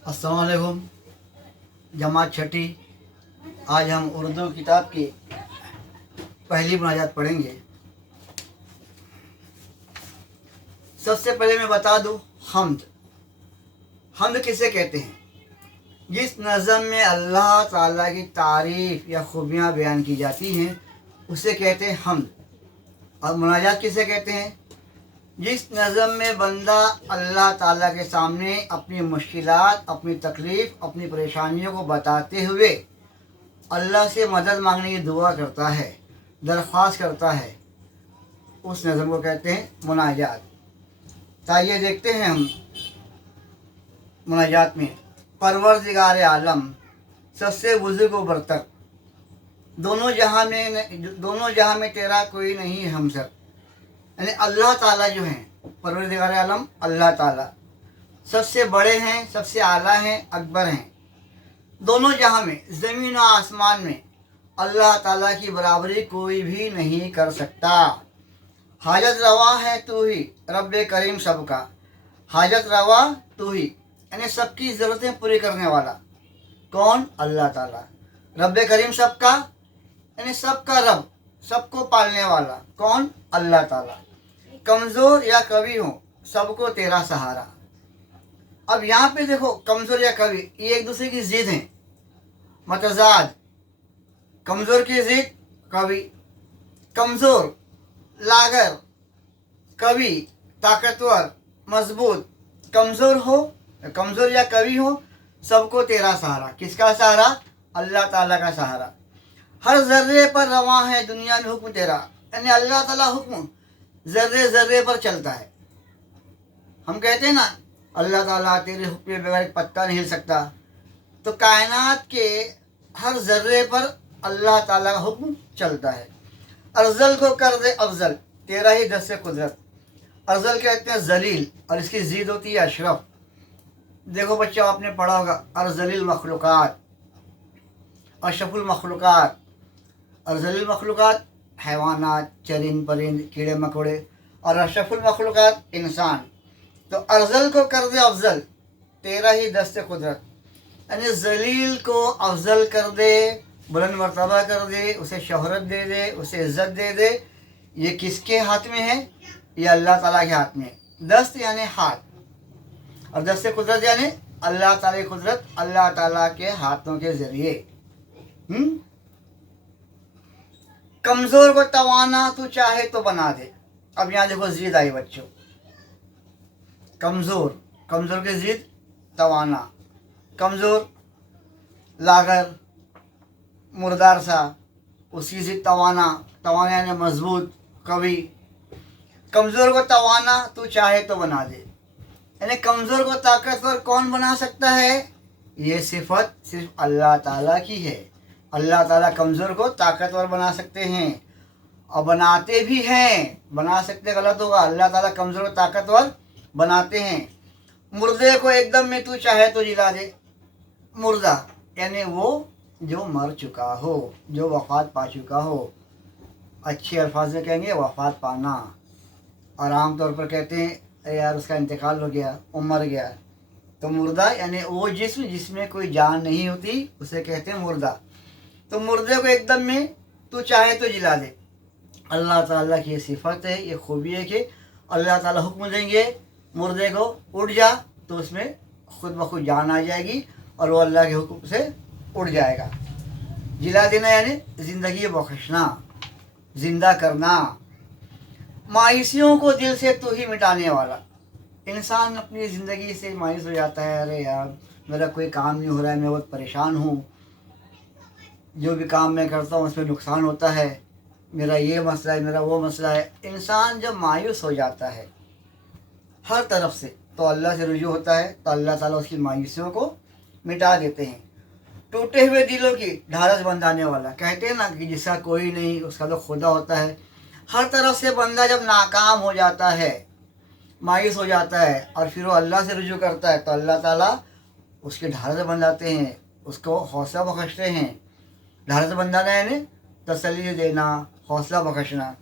अस्सलाम वालेकुम। जमात छठी। आज हम उर्दू किताब की पहली मुनाजात पढ़ेंगे। सबसे पहले मैं बता दूं, हम्द हम्द किसे कहते हैं? जिस नज़म में अल्लाह ताला की तारीफ़ या खूबियाँ बयान की जाती हैं उसे कहते हैं हम्द। और मुनाजात किसे कहते हैं? जिस नज़म में बंदा अल्लाह ताला के सामने अपनी मुश्किलात, अपनी तकलीफ़, अपनी परेशानियों को बताते हुए अल्लाह से मदद मांगने की दुआ करता है, दरख्वास्त करता है, उस नज़म को कहते हैं मुनाजात। ताइए देखते हैं हम मुनाजात में। परवरदिगार आलम, सबसे बुजुर्ग व बरतर, दोनों जहां में तेरा कोई नहीं हमसर। यानी अल्लाह ताला जो हैं, परवरदिगार आलम अल्लाह ताला सबसे बड़े हैं, सबसे आला हैं, अकबर हैं। दोनों जहां में, ज़मीन और आसमान में अल्लाह ताला की बराबरी कोई भी नहीं कर सकता। हाजत रवा है तू ही, रब्बे करीम सबका। हाजत रवा तू ही, यानी सबकी ज़रूरतें पूरी करने वाला। कौन? अल्लाह ताला। रब्बे करीम सबका, यानी सबका रब, सबको पालने वाला। कौन? अल्लाह ताला। कमज़ोर या कवि हो, सबको तेरा सहारा। अब यहाँ पे देखो, कमज़ोर या कवि ये एक दूसरे की ज़िद हैं, मतजाद। कमज़ोर की ज़िद कवि, कमज़ोर लागर, कवि ताकतवर मजबूत। कमज़ोर हो, कमज़ोर या कवि हो, सबको तेरा सहारा। किसका सहारा? अल्लाह ताला का सहारा। हर ज़र्रे पर रवां है दुनिया में हुक्म तेरा, यानी अल्लाह ताला हुक्म ज़र्रे ज़र्रे पर चलता है। हम कहते हैं ना, अल्लाह ताला तेरे हुक्म के बगैर एक पत्ता नहीं हिल सकता। तो कायनात के हर ज़र्रे पर अल्लाह ताला का हुक्म चलता है। अरजल को कर दे अफजल, तेरा ही दस से कुदरत। अरजल कहते हैं जलील, और इसकी ज़ीद होती है अशरफ। देखो बच्चों, आपने पढ़ा होगा अरजलिल मखलूक़ात, अशरफुल मखलूक़ात। अरजलिल मखलूक़ात हैवानात, चरिंद परिंद, कीड़े मकोड़े, और अशरफुल मखलूक़ात इंसान। तो अरजल को कर दे अफजल, तेरा ही दस्त कुदरत, यानी जलील को अफजल कर दे, बुलंद मर्तबा कर दे, उसे शोहरत दे दे, उसे इज़्ज़त दे दे। ये किसके हाथ में है? ये अल्लाह ताला के हाथ में। दस्त यानी हाथ, और दस्त कुदरत यानी अल्लाह ताला की कुदरत, अल्लाह ताला के हाथों के ज़रिए। कमज़ोर को तवाना तू चाहे तो बना दे। अब यहाँ देखो ज़िद आई बच्चों, कमज़ोर, कमज़ोर की ज़िद तवाना। कमज़ोर लागर, मुर्दार सा, उसकी ज़िद तवाना। तवाना यानी मजबूत, कवि। कमज़ोर को तवाना तू चाहे तो बना दे, यानी कमज़ोर को ताकतवर कौन बना सकता है? ये सिफत सिर्फ अल्लाह ताला की है। अल्लाह ताला कमज़ोर को ताकतवर बना सकते हैं, और बनाते भी हैं। बना सकते गलत होगा, अल्लाह ताला कमज़ोर को ताकतवर बनाते हैं। मुर्दे को एकदम में तू चाहे तो जिला दे। मुर्दा यानी वो जो मर चुका हो, जो वफ़ात पा चुका हो। अच्छे अल्फाज में कहेंगे वफ़ात पाना, और आम तौर पर कहते हैं अरे यार उसका इंतकाल हो गया, वो मर गया। तो मुर्दा यानी वो जिस्म जिसमें कोई जान नहीं होती, उसे कहते हैं मुर्दा। तो मुर्दे को एकदम में तू चाहे तो जिला दे। अल्लाह ताला की ये सिफत है, ये खूबी है कि अल्लाह ताला हुक्म देंगे मुर्दे को उड़ जा, तो उसमें खुद ब खुद जान आ जाएगी, और वो अल्लाह के हुक्म से उड़ जाएगा। जिला देना यानी ज़िंदगी बख्शना, ज़िंदा करना। मायूसियों को दिल से तू ही मिटाने वाला। इंसान अपनी ज़िंदगी से मायूस हो जाता है, अरे यार मेरा कोई काम नहीं हो रहा है, मैं बहुत परेशान हूँ, जो भी काम मैं करता हूँ उसमें नुकसान होता है, मेरा ये मसला है, मेरा वो मसला है। इंसान जब मायूस हो जाता है हर तरफ से, तो अल्लाह से रुजू होता है, तो अल्लाह ताला उसकी मायूसियों को मिटा देते हैं। टूटे हुए दिलों की ढाढ़स बंधाने वाला। कहते हैं ना कि जिसका कोई नहीं उसका तो खुदा होता है। हर तरफ से बंदा जब नाकाम हो जाता है, मायूस हो जाता है, और फिर वो अल्लाह से रुजू करता है, तो अल्लाह ताला उसके ढाढ़स बंधाते हैं, उसको हौसला बख्शते हैं। ढाढ़स बंधाना यानी तसल्ली देना, हौसला बख्शना।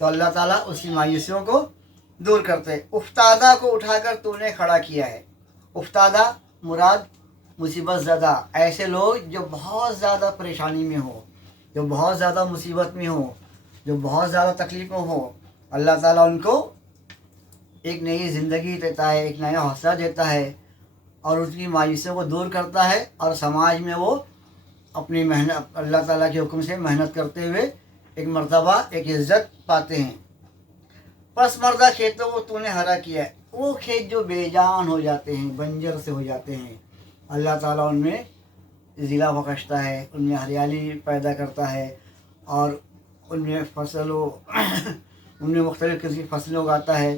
तो अल्लाह ताला उसकी मायूसियों को दूर करते। उफ्तादा को उठाकर तूने खड़ा किया है। उफ्तादा मुराद मुसीबत ज़्यादा, ऐसे लोग जो बहुत ज़्यादा परेशानी में हो, जो बहुत ज़्यादा मुसीबत में हो, जो बहुत ज़्यादा तकलीफ़ में हो, अल्लाह ताला उनको एक नई ज़िंदगी देता है, एक नया हौसला देता है और उसकी मायूसियों को दूर करता है और समाज में वो अपनी मेहनत, अल्लाह ताला के हुक्म से मेहनत करते हुए एक मर्तबा, एक इज़्ज़त पाते हैं। पसमर्दा खेतों को तूने हरा किया है, वो खेत जो बेजान हो जाते हैं, बंजर से हो जाते हैं, अल्लाह ताला उनमें ज़िला बख्शता है, उनमें हरियाली पैदा करता है और उनमें फसलों उनमें मुख्तलिफ़ किस्म की फसलें उगाता है।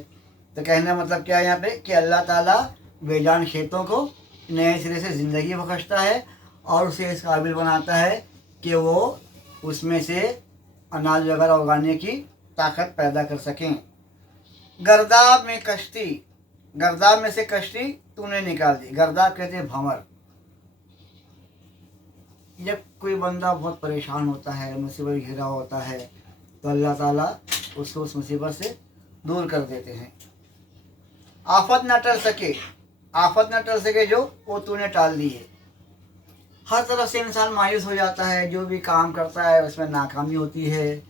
तो कहने का मतलब क्या है यहाँ पे कि अल्लाह ताला बेजान खेतों को नए सिरे से ज़िंदगी बख्शता है और उसे इस काबिल बनाता है कि वो उसमें से अनाज वगैरह उगाने की ताकत पैदा कर सकें। गर्दाब में कश्ती, गर्दाब में से कश्ती तूने निकाल दी। गर्दाब कहते हैं भंवर। जब कोई बंदा बहुत परेशान होता है, मुसीबत घिरा होता है, तो अल्लाह ताला उसको उस मुसीबत से दूर कर देते हैं। आफत न टल सके, आफत न टल सके जो, वो तूने टाल दी है। हर तरफ से इंसान मायूस हो जाता है, जो भी काम करता है उसमें नाकामी होती है,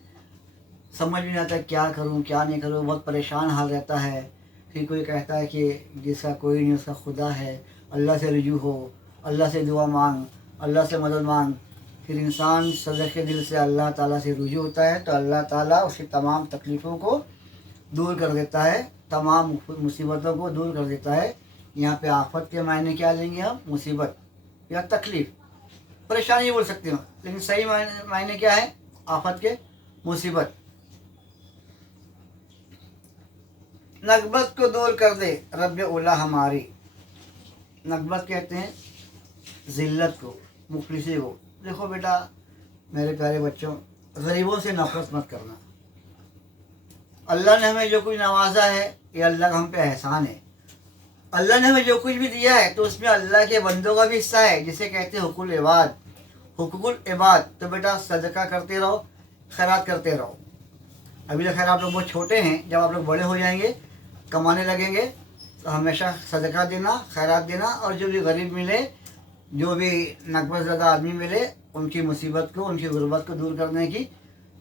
समझ में नहीं आता क्या करूं क्या नहीं करूं, बहुत परेशान हाल रहता है। फिर कोई कहता है कि जिसका कोई नहीं उसका खुदा है, अल्लाह से रुजू हो, अल्लाह से दुआ मांग, अल्लाह से मदद मांग। फिर इंसान सदर के दिल से अल्लाह ताला से रुजू होता है तो अल्लाह ताला उसकी तमाम तकलीफ़ों को दूर कर देता है, तमाम मुसीबतों को दूर कर देता है। यहाँ पे आफत के मायने क्या लेंगे हम? मुसीबत या तकलीफ़, परेशानी बोल सकते हो, लेकिन सही मायने क्या है आफत के? मुसीबत। नगबत को दूर कर दे रब उला हमारी। नगबत कहते हैं ज़िल्लत को, मुफलिसी को। देखो बेटा मेरे प्यारे बच्चों, गरीबों से नफरत मत करना। अल्लाह ने हमें जो कुछ नवाजा है ये अल्लाह का हम पे एहसान है। अल्लाह ने हमें जो कुछ भी दिया है तो उसमें अल्लाह के बंदों का भी हिस्सा है, जिसे कहते हैं हुकुल इबाद, हुकुल इबाद। तो बेटा सदका करते रहो, खैरात करते रहो। अभी तो खैर आप लोग बहुत छोटे हैं, जब आप लोग बड़े हो जाएंगे, कमाने लगेंगे, तो हमेशा सदका देना, खैरात देना और जो भी गरीब मिले, जो भी नक़बत ज़्यादा आदमी मिले, उनकी मुसीबत को, उनकी गुर्बत को दूर करने की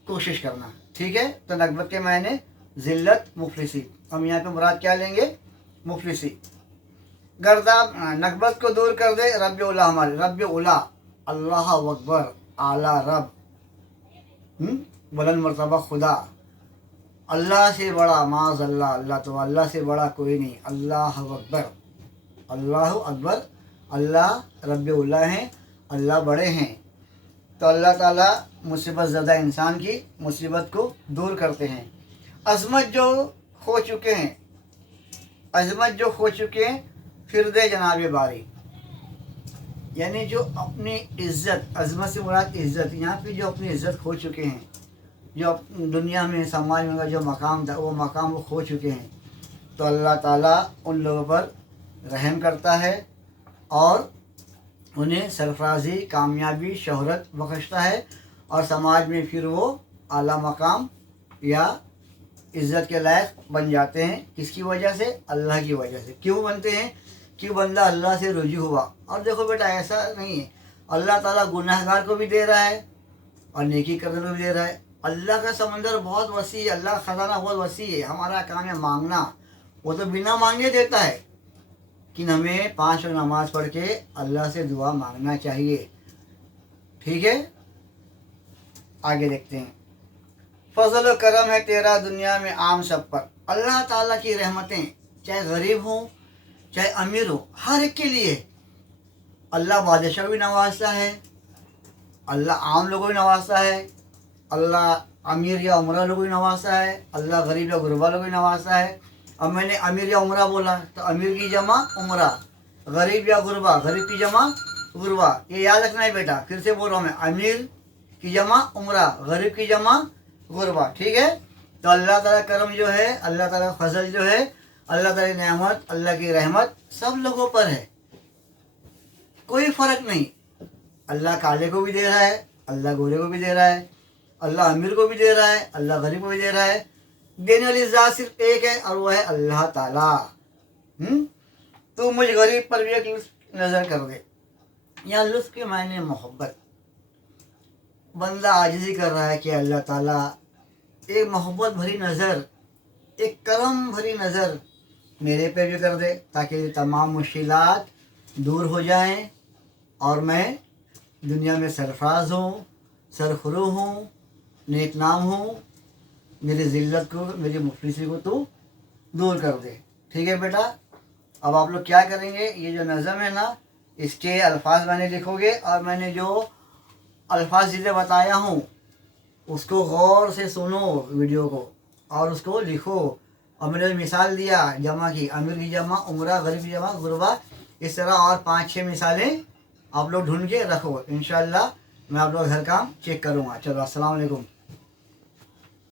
कोशिश करना। ठीक है? तो नक़बत के मायने ज़िल्लत, मुफलिसी। हम यहाँ पे मुराद क्या लेंगे? मुफलिसी। गर्दाब, नक़बत को दूर कर दे रब उला हमारे। रब उला, अल्लाह अकबर, आला रब, बुलंद मर्तबा खुदा। अल्लाह से बड़ा माज़ अल्लाह, अल्लाह तो अल्लाह से बड़ा कोई नहीं। अल्लाह अकबर, अल्लाह अकबर, अल्लाह रब उला हैं, अल्लाह बड़े हैं। तो अल्लाह ताला मुसीबत ज़्यादा इंसान की मुसीबत को दूर करते हैं। अज़मत जो खो चुके हैं, अज़मत जो खो चुके हैं, फिर दे जनाब बारी। यानी जो अपनी इज़्ज़त, अज़मत से मुराद इज़्ज़त, यहाँ पे जो अपनी इज़्ज़त खो चुके हैं, जो दुनिया में समाज में जो मकाम था वो मकाम वो खो चुके हैं, तो अल्लाह ताला उन लोगों पर रहम करता है और उन्हें सरफराजी, कामयाबी, शोहरत बख्शता है और समाज में फिर वो आला मकाम या इज़्ज़त के लायक बन जाते हैं। किसकी वजह से? अल्लाह की वजह से। क्यों बनते हैं? कि बंदा अल्लाह से रुजू हुआ। और देखो बेटा ऐसा नहीं है, अल्लाह ताला गुनाहगार को भी दे रहा है और नेकी करने को भी दे रहा है। अल्लाह का समंदर बहुत वसी है, अल्लाह का ख़जाना बहुत वसी है। हमारा काम है मांगना, वो तो बिना मांगे देता है। कि हमें 5 वक्त नमाज़ पढ़ के अल्लाह से दुआ मांगना चाहिए। ठीक है? आगे देखते हैं। फजल व करम है तेरा दुनिया में आम सब पर। अल्लाह ताला की रहमतें चाहे गरीब हो चाहे अमीर हो, हर एक के लिए। अल्लाह बादशाह भी नवाजता है, अल्लाह आम लोगों को नवाजता है, अल्लाह अमीर या उमरा लोगों को नवाजता है, अल्लाह गरीब या गुरबा लोगों को नवाजता है। अब मैंने अमीर या उमरा बोला तो अमीर की जमा उमरा, गरीब या गुरबा, गरीब की जमा गुरबा। ये याद रखना है बेटा, फिर से बोल रहा हूँ मैं, अमीर की जमा उमरा, गरीब की जमा गुरबा। ठीक है? तो अल्लाह ताला करम जो है, अल्लाह ताला फजल जो है, अल्लाह ताला की नेमत, अल्लाह की रहमत सब लोगों पर है, कोई फ़र्क नहीं। अल्लाह काले को भी दे रहा है, अल्लाह गोरे को भी दे रहा है, अल्लाह अमीर को भी दे रहा है, अल्लाह गरीब को भी दे रहा है। देने वाली ज़ात सिर्फ एक है और वो है अल्लाह ताला। तो मुझ गरीब पर भी एक नज़र कर दे, यहाँ लुत्फ़ के मायने मोहब्बत। बंदा आजिज़ी कर रहा है कि अल्लाह ताला एक मोहब्बत भरी नज़र, एक करम भरी नज़र मेरे पे भी कर दे, ताकि तमाम मुश्किलात दूर हो जाएं और मैं दुनिया में सरफराज हूँ, सरखुरू हूँ, नेक नाम हूँ। मेरी ज़िल्लत को, मेरी मुफलिसी को तू दूर कर दे। ठीक है बेटा, अब आप लोग क्या करेंगे, ये जो नज़म है ना, इसके अल्फाज मैंने लिखोगे और मैंने जो अल्फाज जिसे बताया हूँ उसको गौर से सुनो वीडियो को और उसको लिखो। और मैंने मिसाल दिया जमा की, अमीर की जमा उमरा, गरीब की जमा गुरबा, इस तरह और 5-6 मिसालें आप लोग ढूंढ के रखो। इंशाअल्लाह मैं आप लोग घर काम चेक करूँगा। चलो, अस्सलाम वालेकुम।